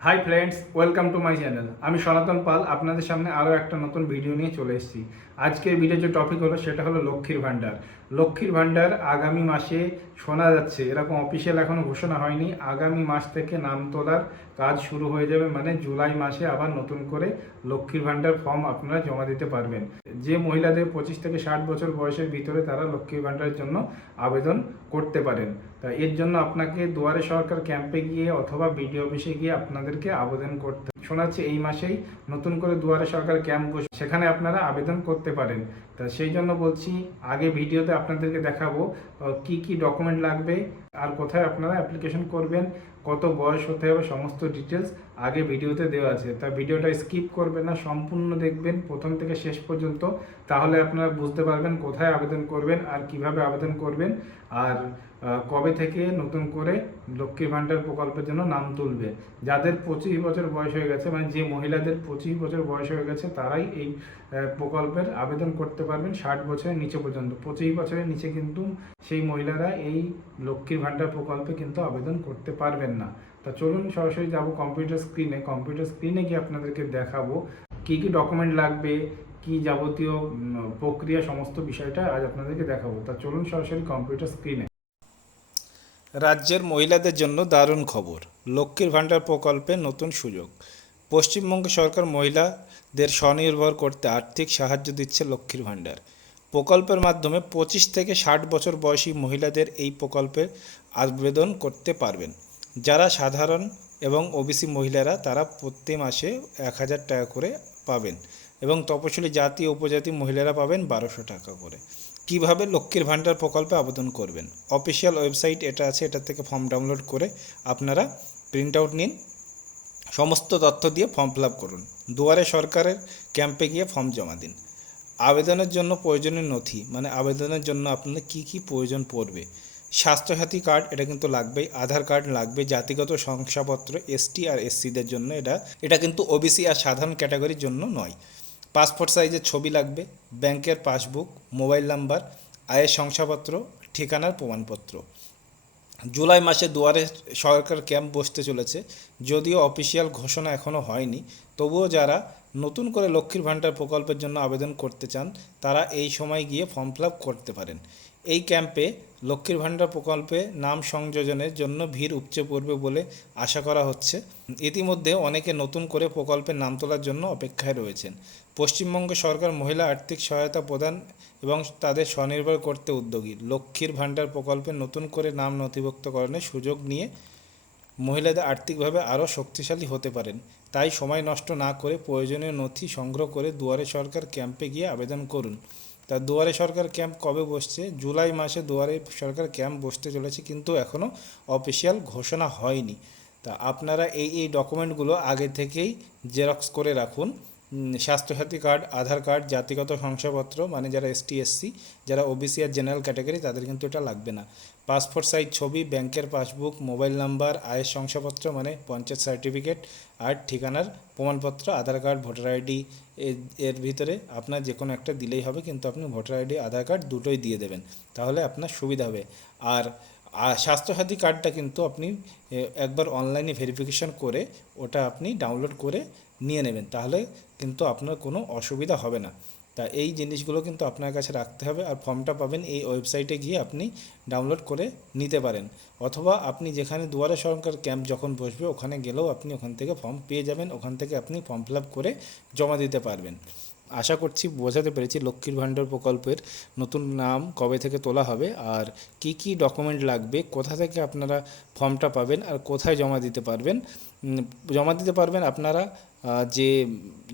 Hi friends, welcome to my channel. আমি সনাতন পাল আপনাদের সামনে আরও একটা নতুন ভিডিও নিয়ে চলে এসেছি। আজকের ভিডিও যে টপিক হলো সেটা হলো লক্ষ্মীর ভাণ্ডার। লক্ষ্মীর ভাণ্ডার আগামী মাসে শোনা যাচ্ছে, এরকম অফিসিয়াল এখনও ঘোষণা হয়নি, আগামী মাস থেকে নাম তোলার কাজ শুরু হয়ে যাবে। মানে জুলাই মাসে আবার নতুন করে লক্ষ্মীর ভাণ্ডার ফর্ম আপনারা জমা দিতে পারবেন। যে মহিলাদের 25 থেকে 60 বছর বয়সের ভিতরে তারা লক্ষ্মীর ভাণ্ডারের জন্য আবেদন করতে পারেন। তা এর জন্য আপনাকে দুয়ারে সরকার ক্যাম্পে গিয়ে অথবা বিডিও অফিসে গিয়ে আপনাদেরকে আবেদন করতে শোনাচ্ছে। এই মাসেই নতুন করে দুয়ারে সরকার ক্যাম্প বসে, সেখানে আপনারা আবেদন করতে পারেন। তা সেই জন্য বলছি, আগে ভিডিওতে আপনাদেরকে দেখাবো কি কি ডকুমেন্ট লাগবে আর কোথায় আপনারা অ্যাপ্লিকেশন করবেন, কত বয়স হতে হবে, সমস্ত ডিটেলস আগে ভিডিওতে দেওয়া আছে। তা ভিডিওটা স্কিপ করবেন না, সম্পূর্ণ দেখবেন প্রথম থেকে শেষ পর্যন্ত। তাহলে আপনারা বুঝতে পারবেন কোথায় আবেদন করবেন আর কিভাবে আবেদন করবেন, আর কবে থেকে নতুন করে লক্ষ্মীর ভাণ্ডার প্রকল্পের জন্য নাম তুলবে। যাদের 25 বছর বয়স হয়ে গেছে, মানে যে মহিলাদের 25 বছর বয়স হয়ে গেছে তারাই এই প্রকল্পের আবেদন করতে পারবেন। 60 বছরের নিচে পর্যন্ত, 25 বছরের নিচে কিন্তু সেই মহিলারা এই লক্ষ্মীর ভাণ্ডার প্রকল্পে কিন্তু আবেদন করতে পারবেন না। তা চলুন সরাসরি যাব কম্পিউটার স্ক্রিনে গিয়ে আপনাদেরকে দেখাবো কি কি ডকুমেন্ট লাগবে, কি যাবতীয় প্রক্রিয়া, সমস্ত বিষয়টা আজ আপনাদেরকে দেখাবো। তা চলুন সরাসরি কম্পিউটার স্ক্রিনে। রাজ্যের মহিলাদের জন্য দারুণ খবর, লক্ষ্মীর ভাণ্ডার প্রকল্পে নতুন সুযোগ। পশ্চিমবঙ্গ সরকার মহিলাদের স্বনির্ভর করতে আর্থিক সাহায্য দিচ্ছে লক্ষ্মীর ভাণ্ডার প্রকল্পের মাধ্যমে। 25 থেকে 60 বছর বয়সী মহিলাদের এই প্রকল্পে আবেদন করতে পারবেন। যারা সাধারণ এবং ওবিসি মহিলারা তারা প্রতি মাসে 1000 টাকা করে পাবেন এবং তপশিলি জাতি ও উপজাতি মহিলারা পাবেন 1200 টাকা করে। কিভাবে লক্ষ্মীর ভাণ্ডার প্রকল্পে আবেদন করবেন, অফিসিয়াল ওয়েবসাইট এটা আছে, এটা থেকে ফর্ম ডাউনলোড করে আপনারা প্রিন্ট আউট নিন, সমস্ত তথ্য দিয়ে ফর্ম ফিল আপ করুন, দুয়ারে সরকারের ক্যাম্পে গিয়ে ফর্ম জমা দিন। আবেদনের জন্য প্রয়োজনীয় নথি, মানে আবেদনের জন্য আপনাদের কী কী প্রয়োজন পড়বে। স্বাস্থ্যসাথী কার্ড এটা কিন্তু লাগবেই, আধার কার্ড লাগবে, জাতিগত শংসাপত্র এসটি আর এসসিদের জন্য, এটা কিন্তু ওবিসি আর সাধারণ ক্যাটাগরির জন্য নয়। পাসপোর্ট সাইজের ছবি লাগবে, ব্যাংকের পাসবুক, মোবাইল নাম্বার, আয়ের শংসাপত্র, ঠিকানার প্রমাণপত্র। জুলাই মাসে দুয়ারে সরকার ক্যাম্প বসতে চলেছে। যদিও অফিসিয়াল ঘোষণা এখনও হয়নি, তবুও যারা নতুন করে লক্ষ্মীর ভাণ্ডার প্রকল্পের জন্য আবেদন করতে চান তারা এই সময় গিয়ে ফর্ম ফিল আপ করতে পারেন। এই ক্যাম্পে লক্ষ্মীর ভাণ্ডার প্রকল্পে নাম সংযোজনের জন্য ভিড় উপচে পড়বে বলে আশা করা হচ্ছে। ইতিমধ্যে অনেকে নতুন করে প্রকল্পের নাম তোলার জন্য অপেক্ষায় রয়েছেন। পশ্চিমবঙ্গ সরকার মহিলা আর্থিক সহায়তা প্রদান এবং তাদের স্বনির্ভর করতে উদ্যোগী। লক্ষ্মীর ভাণ্ডার প্রকল্পে নতুন করে নাম নথিভুক্তকরণের সুযোগ নিয়ে মহিলাদের আর্থিকভাবে আরও শক্তিশালী হতে পারেন। তাই সময় নষ্ট না করে প্রয়োজনীয় নথি সংগ্রহ করে দুয়ারে সরকার ক্যাম্পে গিয়ে আবেদন করুন। তা দুয়ারে সরকার ক্যাম্প কবে বসছে? জুলাই মাসে দুয়ারে সরকার ক্যাম্প বসতে চলেছে, কিন্তু এখনও অফিসিয়াল ঘোষণা হয়নি। তা আপনারা এই ডকুমেন্টগুলো আগে থেকেই জেরক্স করে রাখুন। স্বাস্থ্যসাথী কার্ড, আধার কার্ড, জাতিগত শংসাপত্র, মানে যারা এসটি এসসি, যারা ওবিসি আর জেনারেল ক্যাটাগরি তাদের কিন্তু এটা লাগবে না। পাসপোর্ট সাইজ ছবি, ব্যাংকের পাসবুক, মোবাইল নাম্বার, আয়ের শংসাপত্র মানে পঞ্চায়েত সার্টিফিকেট, আর ঠিকানার প্রমাণপত্র, আধার কার্ড, ভোটার আইডি, এর ভিতরে আপনার যে কোনো একটা দিলেই হবে, কিন্তু আপনি ভোটার আইডি, আধার কার্ড দুটোই দিয়ে দেবেন, তাহলে আপনার সুবিধা হবে। আর স্বাস্থ্যসাথী কার্ডটা কিন্তু আপনি একবার অনলাইনে ভেরিফিকেশন করে ওটা আপনি ডাউনলোড করে নিয়ে নেবেন, তাহলে কিন্তু আপনার কোনো অসুবিধা হবে না। তা এই জিনিসগুলো কিন্তু আপনার কাছে রাখতে হবে। আর ফর্মটা পাবেন এই ওয়েবসাইটে গিয়ে আপনি ডাউনলোড করে নিতে পারেন, অথবা আপনি যেখানে দুয়ারে সরকার ক্যাম্প যখন বসবে ওখানে গেলেও আপনি ওখান থেকে ফর্ম পেয়ে যাবেন, ওখান থেকে আপনি ফর্ম ফিল আপ করে জমা দিতে পারবেন। আশা করছি বোঝাতে পেরেছি লক্ষ্মীর ভাণ্ডার প্রকল্পের নতুন নাম কবে থেকে তোলা হবে আর কি কি ডকুমেন্ট লাগবে, কোথা থেকে আপনারা ফর্মটা পাবেন আর কোথায় জমা দিতে পারবেন আপনারা। যে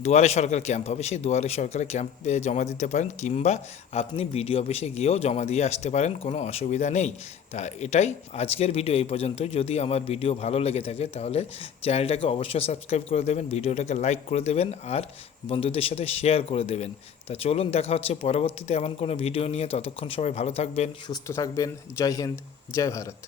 দুয়ারে সরকার ক্যাম্প হবে সেই দুয়ারে সরকারের ক্যাম্পে জমা দিতে পারেন, কিংবা আপনি বিডিও অফিসে গিয়েও জমা দিয়ে আসতে পারেন, কোনো অসুবিধা নেই। তা এটাই আজকের ভিডিও এই পর্যন্ত। যদি আমার ভিডিও ভালো লেগে থাকে তাহলে চ্যানেলটাকে অবশ্যই সাবস্ক্রাইব করে দেবেন, ভিডিওটাকে লাইক করে দেবেন আর বন্ধুদের সাথে শেয়ার করে দেবেন। তা চলুন দেখা হচ্ছে পরবর্তীতে এমন কোনো ভিডিও নিয়ে। ততক্ষণ সবাই ভালো থাকবেন, সুস্থ থাকবেন। জয় হিন্দ, জয় ভারত।